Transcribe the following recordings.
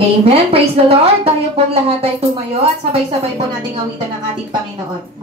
Amen. Praise the Lord. Tayo pong lahat ay tumayo at sabay-sabay po nating awitan ang ating Panginoon.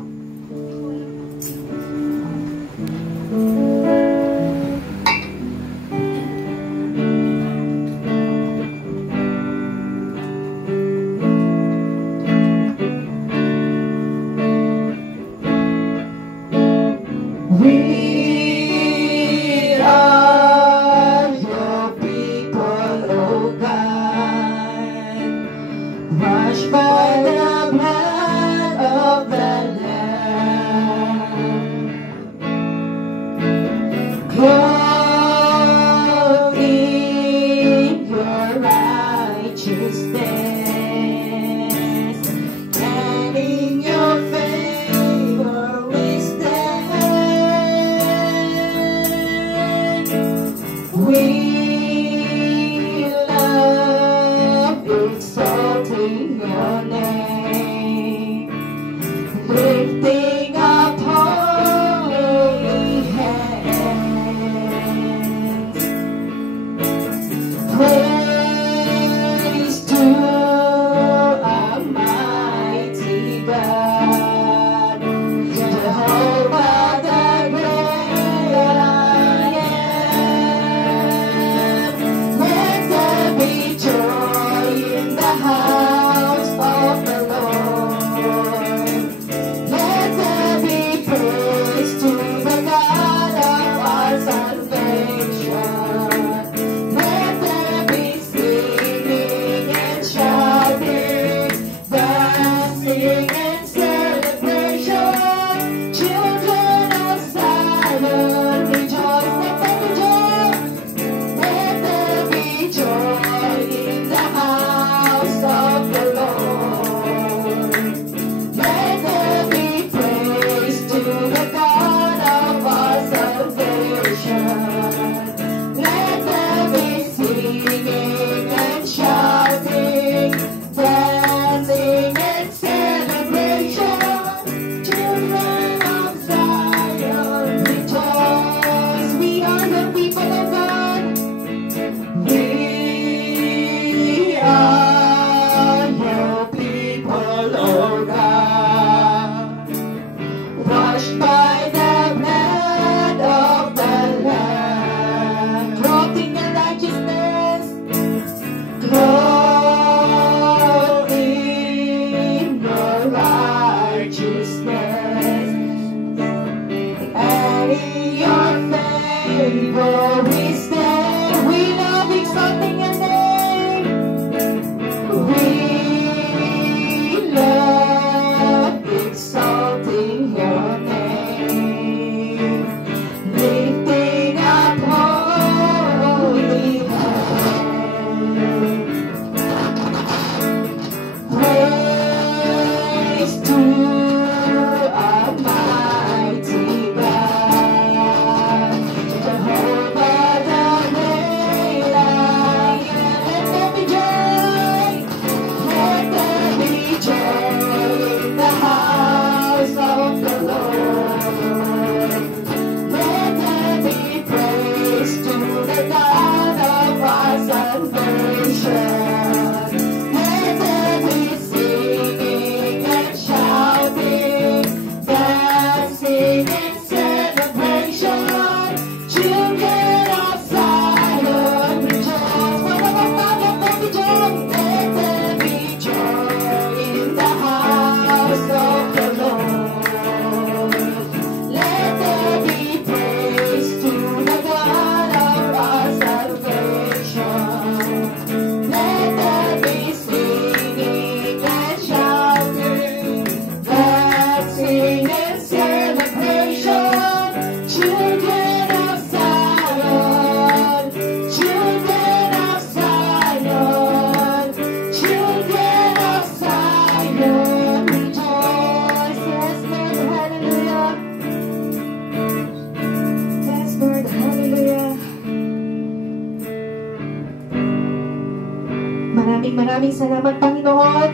Maraming salamat, Panginoon,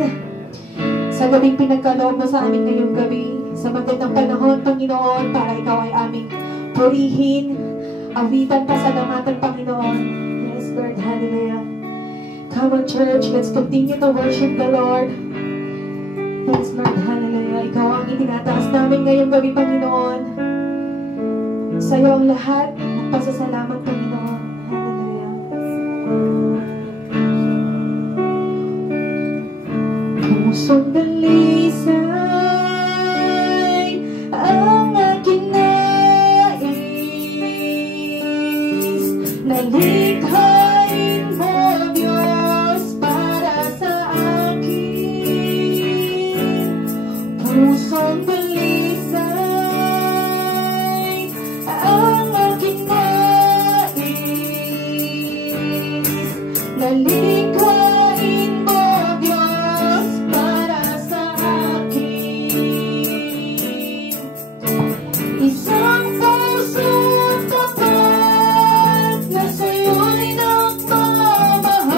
sa gabing pinagkaloob mo sa amin ngayong gabi. Sa magandang panahon, Panginoon, para ikaw ay aming purihin, awitan, pasalamatan, Panginoon. Yes, Lord, hallelujah. Come on, church, let's continue to worship the Lord. Yes, Lord, hallelujah. Ikaw ang itinataas namin ngayong gabi, Panginoon. Sa'yo ang lahat ng pasasalamat, Panginoon. Hallelujah. Pusong dalisay ang aking nais, nalikhain mo, Diyos, para sa akin. Pusong dalisay ang aking nais, nalikhain mo, Diyos, para sa akin. Isang pusong tapat na sa'yo'y nagmamahal.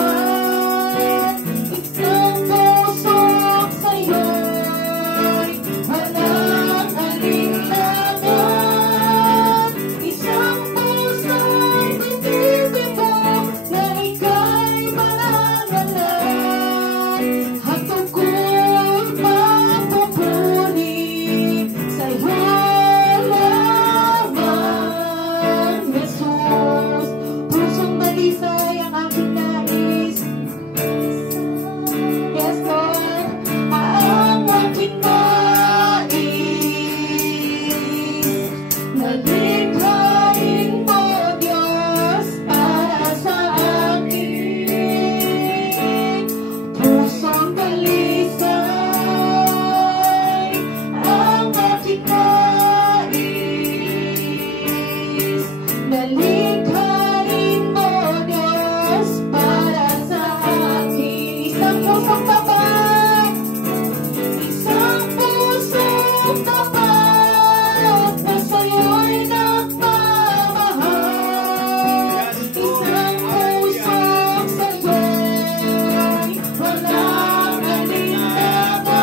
Isang pusong sa'yo'y walang alinlangan. Isang pusong titibok na ika'y marangalan. At tungkol mapupuri sa'yo lamang, Jesus. Pusong dalisay ang aking nais. Yes, Lord, ang aking nais, nalikhain mo, Diyos, para sa akin. Pusong dalisay ang aking nais, nalikhain mo, Diyos, para sa akin. Isang pusong tapat, isang pusong tapat na sa'yo'y nagmamahal. Isang pusong sa'yo'y walang alinlangan.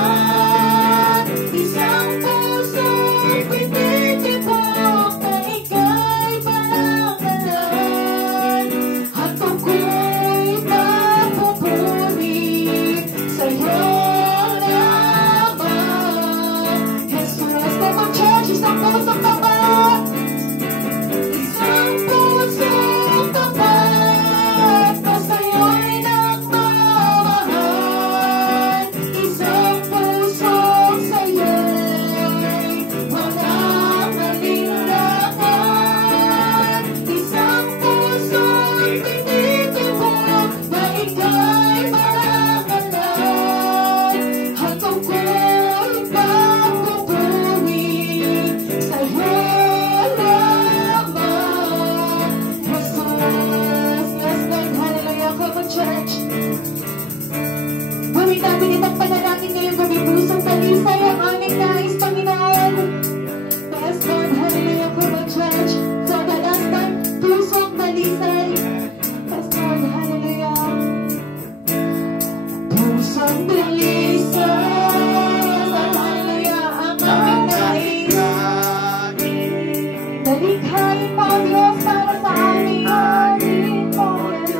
Isang pusong pinitibok na ika'y marangalan. At tungkol mapupuri sa'yo lamang, Jesus. Come on, church, isang pusong tapat, isang pusong tapat na sa'yo'y nagmamahal. Isang pusong sa'yo'y walang alinlangan. Isang pusong pinitibok na ika'y marangalan. At tungkol mapupuri sa'yo lamang, Jesus. Yes, Lord, hallelujah. Come on, church. Gawin natin itong panalangin ngayong gabi. Pusong dalisay ang aming nais, Panginoon. Yes, Lord, hallelujah. Come on, church. So, the last time, pusong dalisay. Yes, Lord, hallelujah. Pusong dalisay, hallelujah, ang aming nais. Nalikhain mo, Diyos, para sa amin. Yes,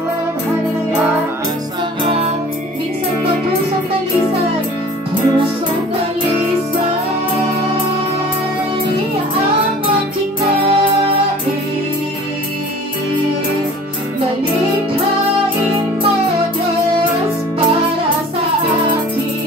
Lord, hallelujah. Minsan po, pusong dalisay. Pusong dalisay ang aking nais. Nalikhain mo, Diyos, para sa akin.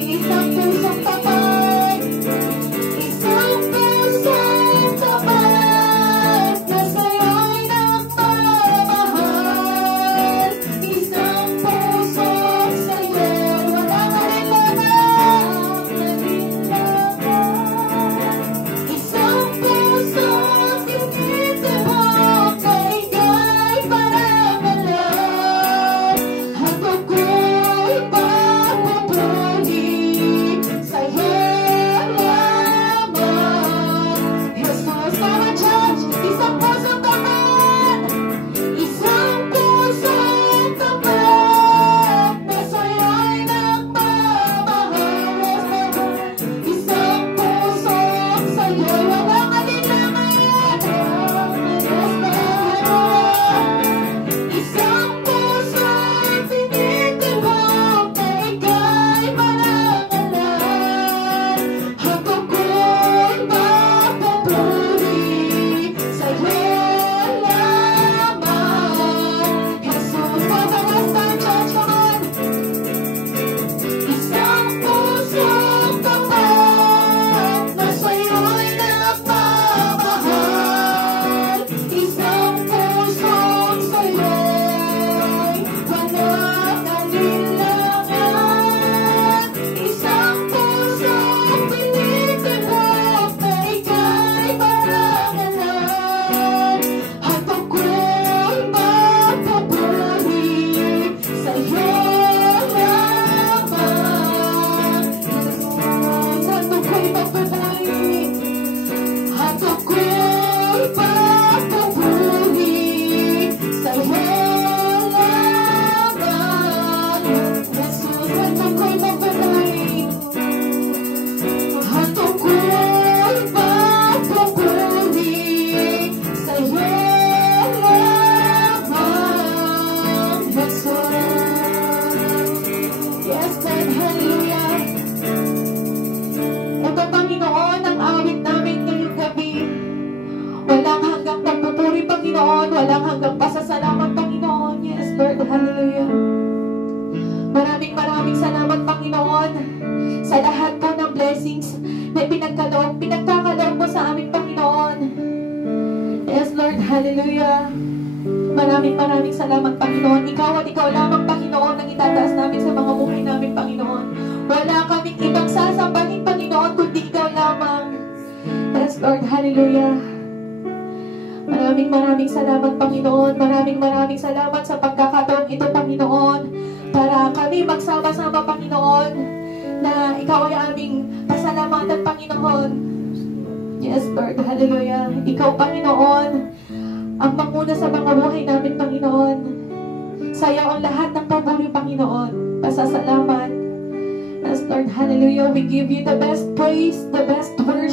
Maraming salamat, Panginoon, sa lahat po ng blessings na pinagkakaloob mo sa aming Panginoon. Yes, Lord, hallelujah. Maraming salamat, Panginoon. Ikaw at ikaw lamang, Panginoon, ang itataas namin sa mga buhay namin, Panginoon. Wala kaming ibang sasambahin, Panginoon, kundi ikaw lamang. Yes, Lord, hallelujah. Maraming salamat, Panginoon. Maraming salamat sa pagkakataon ito, Panginoon, para kami magsama-sama, Panginoon, na ikaw ay aming pasalamatan, Panginoon. Yes, Lord, hallelujah. Ikaw, Panginoon, ang manguna sa mga buhay namin, Panginoon. Sa'yo ang lahat ng paburi, Panginoon. Pasasalamat. Yes, Lord, hallelujah. We give you the best praise, the best word,